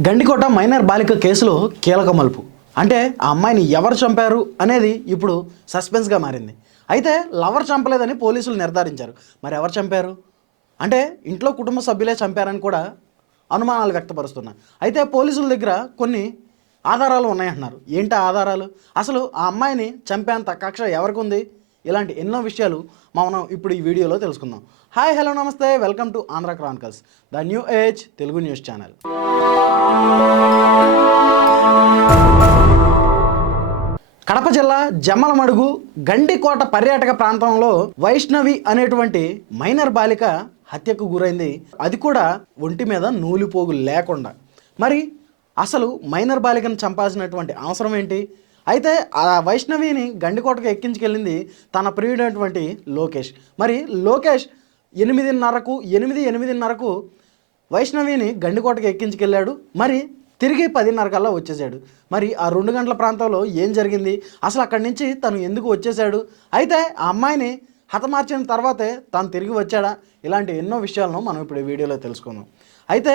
Gandikota minor బాలిక కేసులో కీలక మలుపు. అంటే ఆ అమ్మాయిని ఎవరు చంపారు అనేది ఇప్పుడు సస్పెన్స్గా మారింది. అయితే లవర్ చంపలేదని పోలీసులు నిర్ధారించారు. మరి ఎవరు చంపారు? అంటే ఇంట్లో కుటుంబ సభ్యులే చంపారని కూడా అనుమానాలు వ్యక్తపరుస్తున్నాయి. అయితే పోలీసుల దగ్గర కొన్ని ఆధారాలు ఉన్నాయంటున్నారు. ఏంటి ఆధారాలు? అసలు ఆ అమ్మాయిని చంపేంత కక్ష ఎవరికి ఉంది? ఇలాంటి ఎన్నో విషయాలు మనం ఇప్పుడు ఈ వీడియోలో తెలుసుకుందాం. హాయ్ హలో నమస్తే. Welcome to Andhra chronicles the new age Telugu news channel Kadapa జిల్లా జమ్మలమడుగు గండికోట పర్యాటక ప్రాంతంలో వైష్ణవి అనేటువంటి మైనర్ బాలిక హత్యకు గురైంది. అది కూడా ఒంటి మీద నూలిపోగు లేకుండా. మరి అసలు మైనర్ బాలికను చంపాల్సినటువంటి అవసరం ఏంటి? అయితే ఆ వైష్ణవిని గండికోటకు ఎక్కించుకెళ్ళింది తన ప్రియుడైనటువంటి లోకేష్. మరి లోకేష్ ఎనిమిదిన్నరకు ఎనిమిది ఎనిమిదిన్నరకు వైష్ణవిని గండికోటకు ఎక్కించుకెళ్ళాడు. మరి తిరిగి పదిన్నర కల్లా వచ్చేసాడు మరి ఆ రెండు గంటల ప్రాంతంలో ఏం జరిగింది? అసలు అక్కడి నుంచి తను ఎందుకు వచ్చేసాడు అయితే ఆ అమ్మాయిని హతమార్చిన తర్వాతే తాను తిరిగి వచ్చాడా? ఇలాంటి ఎన్నో విషయాలను మనం ఇప్పుడు వీడియోలో తెలుసుకుందాం. అయితే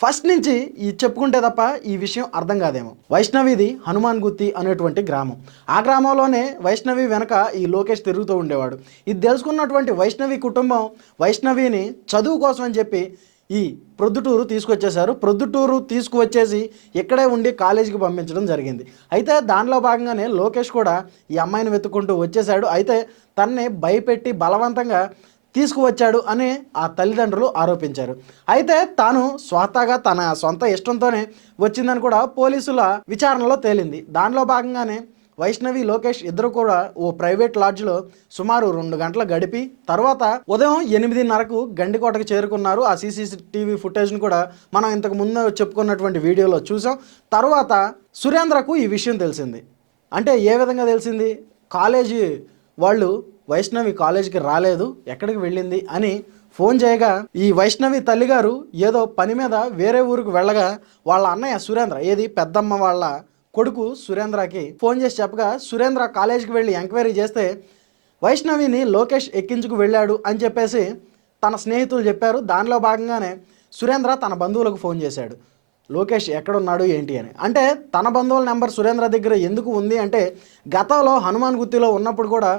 ఫస్ట్ నుంచి ఈ చెప్పుకుంటే తప్ప ఈ విషయం అర్థం కాదేమో. వైష్ణవిది హనుమాన్ గుత్తి అనేటువంటి గ్రామం. ఆ గ్రామంలోనే వైష్ణవి వెనక ఈ లోకేష్ తిరుగుతూ ఉండేవాడు. ఇది తెలుసుకున్నటువంటి వైష్ణవి కుటుంబం వైష్ణవిని చదువు కోసం అని చెప్పి ఈ ప్రొద్దుటూరు తీసుకొచ్చేశారు. ప్రొద్దుటూరు తీసుకువచ్చేసి ఇక్కడే ఉండి కాలేజీకి పంపించడం జరిగింది. అయితే దానిలో భాగంగానే లోకేష్ కూడా ఈ అమ్మాయిని వెతుక్కుంటూ వచ్చేసాడు అయితే తన్నే భయపెట్టి బలవంతంగా తీసుకువచ్చాడు అని ఆ తల్లిదండ్రులు ఆరోపించారు. అయితే తాను స్వాతాగా తన సొంత ఇష్టంతోనే వచ్చిందని కూడా పోలీసుల విచారణలో తేలింది. దానిలో భాగంగానే వైష్ణవి లోకేష్ ఇద్దరు కూడా ఓ ప్రైవేట్ లాడ్జ్లో సుమారు రెండు గంటలు గడిపి తర్వాత ఉదయం ఎనిమిదిన్నరకు గండికోటకు చేరుకున్నారు. ఆ సీసీటీవీ ఫుటేజ్ని కూడా మనం ఇంతకు ముందు చెప్పుకున్నటువంటి వీడియోలో చూసాం. తర్వాత సురేంద్రకు ఈ విషయం తెలిసింది. అంటే ఏ విధంగా తెలిసింది? కాలేజీ వాళ్ళు వైష్ణవి కాలేజీకి రాలేదు ఎక్కడికి వెళ్ళింది అని ఫోన్ చేయగా ఈ వైష్ణవి తల్లిగారు ఏదో పని మీద వేరే ఊరికి వెళ్ళగా వాళ్ళ అన్నయ్య సురేంద్ర ఏది పెద్దమ్మ వాళ్ళ కొడుకు సురేంద్రకి ఫోన్ చేసి చెప్పగా సురేంద్ర కాలేజీకి వెళ్ళి ఎంక్వైరీ చేస్తే వైష్ణవిని లోకేష్ ఎక్కించుకు వెళ్ళాడు అని చెప్పేసి తన స్నేహితులు చెప్పారు. దానిలో భాగంగానే సురేంద్ర తన బంధువులకు ఫోన్ చేశాడు. లోకేష్ ఎక్కడున్నాడు ఏంటి అని. అంటే తన బంధువుల నెంబర్ సురేంద్ర దగ్గర ఎందుకు ఉంది అంటే గతంలో హనుమాన్ గుత్తిలో ఉన్నప్పుడు కూడా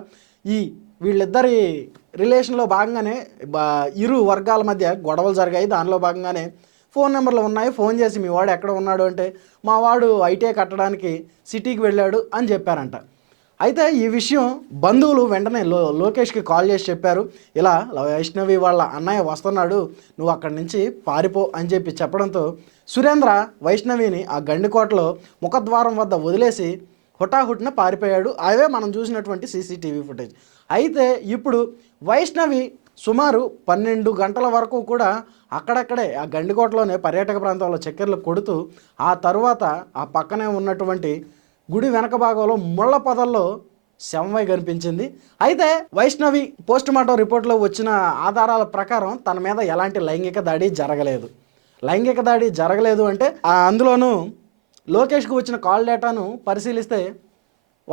ఈ వీళ్ళిద్దరి రిలేషన్లో భాగంగానే బా- ఇరు వర్గాల మధ్య గొడవలు జరిగాయి. దానిలో భాగంగానే ఫోన్ నెంబర్లు ఉన్నాయి. ఫోన్ చేసి మీ వాడు ఎక్కడ ఉన్నాడు? అంటే మా వాడు ఐటీఐ కట్టడానికి సిటీకి వెళ్ళాడు అని చెప్పారంట. అయితే ఈ విషయం బంధువులు వెంటనే లో లోకేష్కి కాల్ చేసి చెప్పారు. ఇలా వైష్ణవి వాళ్ళ అన్నయ్య వస్తున్నాడు. నువ్వు అక్కడి నుంచి పారిపో అని చెప్పి చెప్పడంతో సురేంద్ర వైష్ణవిని ఆ గండికోటలో ముఖద్వారం వద్ద వదిలేసి హుటాహుటిన పారిపోయాడు. అవే మనం చూసినటువంటి సీసీటీవీ ఫుటేజ్. అయితే ఇప్పుడు వైష్ణవి సుమారు పన్నెండు గంటల వరకు కూడా అక్కడక్కడే ఆ గండికోటలోనే పర్యాటక ప్రాంతంలో చక్కెరలు కొడుతూ ఆ తరువాత ఆ పక్కనే ఉన్నటువంటి గుడి వెనక భాగంలో ముళ్ళ పొదల్లో శవమై కనిపించింది. అయితే వైష్ణవి పోస్ట్ మార్టం రిపోర్ట్లో వచ్చిన ఆధారాల ప్రకారం తన మీద ఎలాంటి లైంగిక దాడి జరగలేదు. లైంగిక దాడి జరగలేదు అంటే అందులోనూ లోకేష్కు వచ్చిన కాల్ డేటాను పరిశీలిస్తే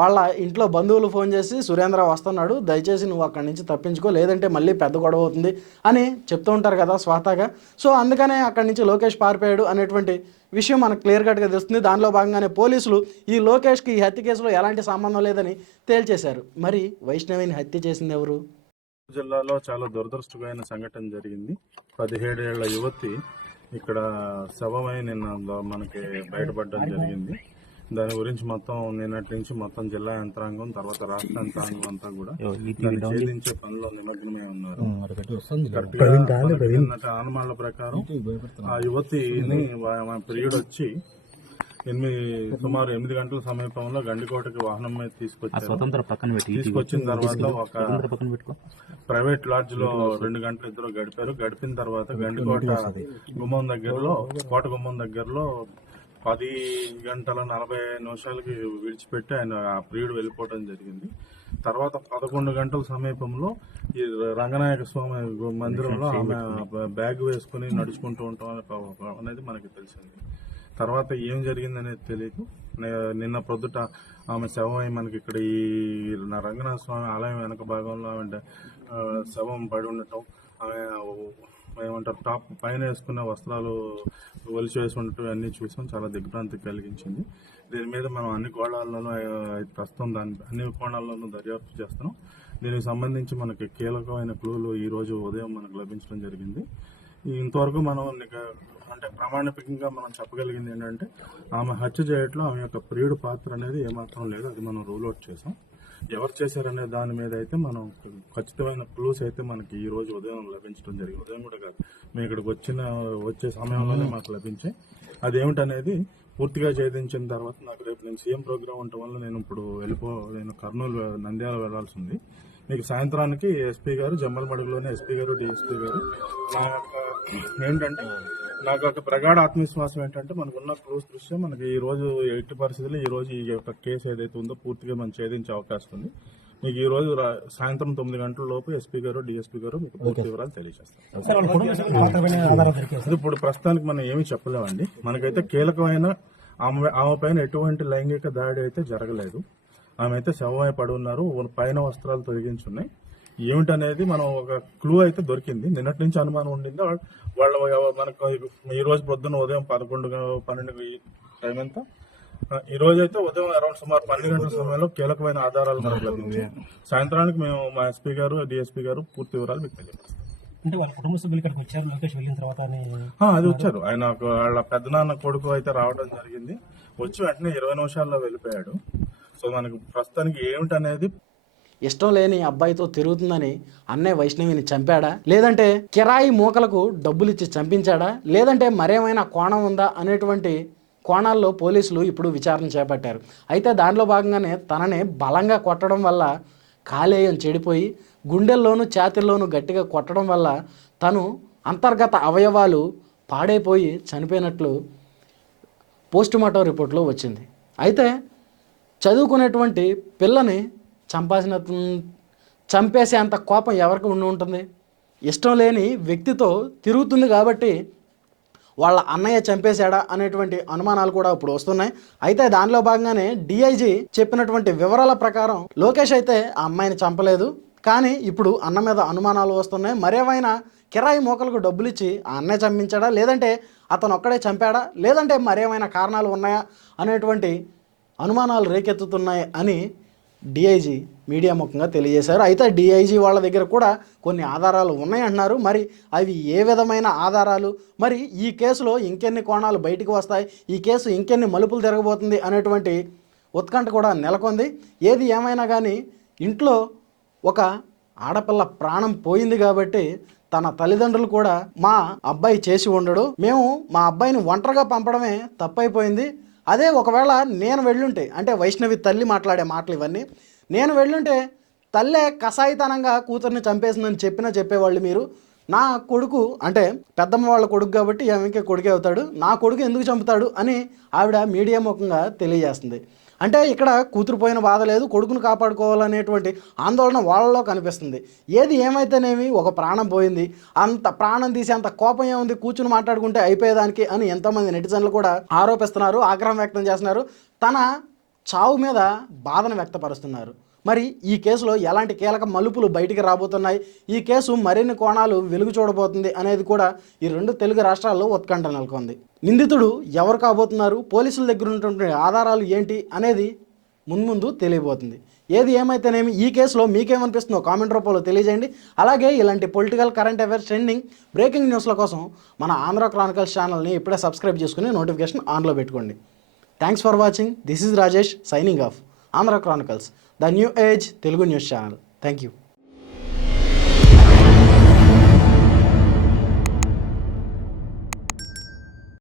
వాళ్ళ ఇంట్లో బంధువులు ఫోన్ చేసి సురేంద్ర వస్తున్నాడు. దయచేసి నువ్వు అక్కడి నుంచి తప్పించుకో. లేదంటే మళ్ళీ పెద్ద గొడవ అవుతుంది అని చెప్తూ ఉంటారు కదా స్వాతగా. సో అందుకనే అక్కడి నుంచి లోకేష్ పారిపోయాడు అనేటువంటి విషయం మనకు క్లియర్ కట్గా తెలుస్తుంది. దానిలో భాగంగానే పోలీసులు ఈ లోకేష్కి ఈ హత్య కేసులో ఎలాంటి సంబంధం లేదని తేల్చేశారు. మరి వైష్ణవిని హత్య చేసింది ఎవరు? జిల్లాలో చాలా దురదృష్టకరమైన సంఘటన జరిగింది. పదిహేడేళ్ళ యువతి ఇక్కడ శవమై నిన్న మనకి బయటపడడం జరిగింది. దాని గురించి మొత్తం నిన్నటి నుంచి మొత్తం జిల్లా యంత్రాంగం తర్వాత రాష్ట్ర యంత్రాంగం అంతా కూడా ఛేదించే పనిలో నిమగ్నమై ఉన్నారు. అనుమానాల ప్రకారం ఆ యువతిని పీరియడ్ వచ్చి ఎనిమిది సుమారు ఎనిమిది గంటల సమీపంలో గండికోటకి వాహనం మీద తీసుకొచ్చారు. స్వతంత్ర పక్కన పెట్టి తీసుకొచ్చిన తర్వాత ఒక స్వతంత్ర పక్కన పెట్టుకో. ప్రైవేట్ లాడ్జ్లో రెండు గంటలు ఇద్దరు గడిపారు. గడిపిన తర్వాత గండికోట గుమ్మం దగ్గరలో కోట గుమ్మం దగ్గరలో పది గంటల నలభై నిమిషాలకి విడిచిపెట్టి ఆయన ఆ ప్రియుడు వెళ్ళిపోవడం జరిగింది. తర్వాత పదకొండు గంటల సమీపంలో ఈ రంగనాయక స్వామి మందిరంలో ఆమె బ్యాగ్ వేసుకుని నడుచుకుంటూ ఉంటాం అనే- అనేది మనకి తెలిసింది. తర్వాత ఏం జరిగింది అనేది తెలియదు. నిన్న ప్రొద్దుట ఆమె శవమై మనకి ఇక్కడ ఈ రంగనాథ స్వామి ఆలయం వెనక భాగంలో ఆమె శవం పడి ఉండటం. ఆమె ఏమంటారు టాప్ పైన వేసుకున్న వస్త్రాలు ఒలిచి వేసి ఉండటం చూసాం. చాలా దిగ్భ్రాంతి కలిగించింది. దీని మీద మనం అన్ని కోణాలలో ప్రస్తుతం దాని అన్ని కోణాల్లోనూ దర్యాప్తు చేస్తున్నాం. దీనికి సంబంధించి మనకి కీలకమైన క్లూలు ఈ రోజు ఉదయం మనకు లభించడం జరిగింది. ఇంతవరకు మనం అంటే ప్రామాణికంగా మనం చెప్పగలిగింది ఏంటంటే ఆమె హత్య చేయట్లో ఆమె యొక్క ప్రియుడు పాత్ర అనేది ఏమాత్రం లేదు. అది మనం రూల్ అవుట్ చేసాం. ఎవరు చేశారనే దాని మీద అయితే మనం ఖచ్చితమైన క్లూస్ అయితే మనకి ఈ రోజు ఉదయం లభించడం జరిగింది. ఉదయం కూడా కాదు. మేము ఇక్కడికి వచ్చిన వచ్చే సమయంలోనే మాకు లభించాయి అదేమిటనేది పూర్తిగా ఛేదించిన తర్వాత నాకు రేపు నేను సీఎం ప్రోగ్రామ్ ఉండటం వల్ల నేను ఇప్పుడు వెళ్ళిపో నేను కర్నూలు నంద్యాల వెళ్ళాల్సి ఉంది. మీకు సాయంత్రానికి ఎస్పీ గారు జమ్మల్ మడుగులోనే ఎస్పీ గారు డిఎస్పీ గారు నా యొక్క ఏంటంటే నాకు ఒక ప్రగాఢ ఆత్మవిశ్వాసం ఏంటంటే మనకున్న క్లోజ్ దృశ్యం మనకి ఈ రోజు ఎట్టి పరిస్థితుల్లో ఈ రోజు ఈ యొక్క కేసు ఏదైతే ఉందో పూర్తిగా మనం ఛేదించే అవకాశం ఉంది. మీకు ఈ రోజు సాయంత్రం తొమ్మిది గంటల లోపు ఎస్పీ గారు డిఎస్పీ గారు మీకు పూర్తి వివరాలు తెలియజేస్తారు. ఇప్పుడు ప్రస్తుతానికి మనం ఏమీ చెప్పలేమండి. మనకైతే కీలకమైన ఆమె ఆమె పైన ఎటువంటి లైంగిక దాడి అయితే జరగలేదు. ఆమె అయితే శవమై పడి ఉన్నారు. పైన వస్త్రాలు తొలగించున్నాయి. ఏమిటనేది మనం ఒక క్లూ అయితే దొరికింది. నిన్నటి నుంచి అనుమానం ఉండింది? వాళ్ళ- మనకు ఈ రోజు పొద్దున్న ఉదయం పదకొండు పన్నెండు టైం ఎంత? ఈ రోజు అయితే ఉదయం అరౌండ్ సుమారు పన్నెండు గంటల సమయంలో కీలకమైన ఆధారాలు మనకు లభించాయి. సాయంత్రానికి మేము మా ఎస్పీ గారు డిఎస్పీ గారు పూర్తి వివరాలు మీకు తెలియజేస్తాం అంటే వాళ్ళ కుటుంబ సభ్యులు ఇక్కడికి వచ్చారు లోకేష్ వెళ్ళిన తర్వాత అని ఆ, అది వచ్చారు. ఆయన ఒక- వాళ్ళ పెద్దనాన్న కొడుకు అయితే రావడం జరిగింది. వచ్చి వెంటనే ఇరవై నిమిషాల్లో వెళ్ళిపోయాడు. సో మనకు ప్రస్తుతానికి ఏమిటనేది ఇష్టం లేని అబ్బాయితో తిరుగుతుందని అన్నయ్య వైష్ణవిని చంపాడా? లేదంటే కిరాయి మూకలకు డబ్బులు ఇచ్చి చంపించాడా? లేదంటే మరేమైనా కోణం ఉందా అనేటువంటి కోణాల్లో పోలీసులు ఇప్పుడు విచారణ చేపట్టారు. అయితే దానిలో భాగంగానే తనని బలంగా కొట్టడం వల్ల కాలేయం చెడిపోయి గుండెల్లోనూ ఛాతీల్లోనూ గట్టిగా కొట్టడం వల్ల తను అంతర్గత అవయవాలు పాడైపోయి చనిపోయినట్లు పోస్టుమార్టం రిపోర్ట్లో వచ్చింది. అయితే చదువుకునేటువంటి పిల్లని చంపాల్సిన చంపేసే అంత కోపం ఎవరికి ఉండి ఉంటుంది? ఇష్టం లేని వ్యక్తితో తిరుగుతుంది కాబట్టి వాళ్ళ అన్నయ్య చంపేశాడా అనేటువంటి అనుమానాలు కూడా ఇప్పుడు వస్తున్నాయి. అయితే దానిలో భాగంగానే డిఐజీ చెప్పినటువంటి వివరాల ప్రకారం లోకేష్ అయితే ఆ అమ్మాయిని చంపలేదు. కానీ ఇప్పుడు అన్న మీద అనుమానాలు వస్తున్నాయి. మరేమైనా కిరాయి మోకలకు డబ్బులు ఇచ్చి ఆ అన్నయ్య చంపించాడా? లేదంటే అతను ఒక్కడే చంపాడా? లేదంటే మరేమైనా కారణాలు ఉన్నాయా? అనేటువంటి అనుమానాలు రేకెత్తుతున్నాయి అని డిఐజీ మీడియా ముఖంగా తెలియజేశారు. అయితే డిఐజీ వాళ్ళ దగ్గర కూడా కొన్ని ఆధారాలు ఉన్నాయంటున్నారు. మరి అవి ఏ విధమైన ఆధారాలు? మరి ఈ కేసులో ఇంకెన్ని కోణాలు బయటికి వస్తాయి? ఈ కేసు ఇంకెన్ని మలుపులు తిరగబోతుంది అనేటువంటి ఉత్కంఠ కూడా నెలకొంది. ఏది ఏమైనా కానీ ఇంట్లో ఒక ఆడపిల్ల ప్రాణం పోయింది కాబట్టి తన తల్లిదండ్రులు కూడా మా అబ్బాయి చేసి ఉండడు. మేము మా అబ్బాయిని ఒంటరిగా పంపడమే తప్పైపోయింది. అదే ఒకవేళ నేను వెళ్ళుంటే అంటే వైష్ణవి తల్లి మాట్లాడే మాటలు ఇవన్నీ నేను వెళ్ళుంటే తల్లే కసాయితనంగా కూతుర్ని చంపేసిందని చెప్పినా చెప్పేవాళ్ళు మీరు. నా కొడుకు అంటే పెద్దమ్మ వాళ్ళ కొడుకు కాబట్టి ఆమెకే కొడుకే అవుతాడు. నా కొడుకు ఎందుకు చంపుతాడు అని ఆవిడ మీడియా ముఖంగా తెలియజేస్తుంది. అంటే ఇక్కడ కూతురు పోయిన బాధ లేదు కొడుకును కాపాడుకోవాలనేటువంటి ఆందోళన వాళ్ళలో కనిపిస్తుంది. ఏది ఏమైతేనేమి ఒక ప్రాణం పోయింది అంత ప్రాణం తీసి అంత కోపం ఏముంది కూర్చుని మాట్లాడుకుంటే అయిపోయేదానికి అని ఎంతోమంది నెటిజన్లు కూడా ఆరోపిస్తున్నారు ఆగ్రహం వ్యక్తం చేస్తున్నారు. తన చావు మీద బాధను వ్యక్తపరుస్తున్నారు. మరి ఈ కేసులో ఎలాంటి కీలక మలుపులు బయటికి రాబోతున్నాయి? ఈ కేసు మరిన్ని కోణాలు వెలుగు చూడబోతుంది అనేది కూడా ఈ రెండు తెలుగు రాష్ట్రాల్లో ఉత్కంఠ నెలకొంది. నిందితుడు ఎవరు కాబోతున్నారు? పోలీసుల దగ్గర ఉన్నటువంటి ఆధారాలు ఏంటి అనేది మున్ముందు తెలియబోతుంది. ఏది ఏమైతేనేమి ఈ కేసులో మీకేమనిపిస్తుందో కామెంట్ రూపంలో తెలియజేయండి. అలాగే ఇలాంటి political current affairs trending breaking న్యూస్ల కోసం మన ఆంధ్ర క్రానికల్స్ ఛానల్ని ఇప్పుడే సబ్స్క్రైబ్ చేసుకుని నోటిఫికేషన్ ఆన్లో పెట్టుకోండి. Thanks for watching. This is Rajesh signing off. Andhra chronicles. The new age Telugu news channel. Thank you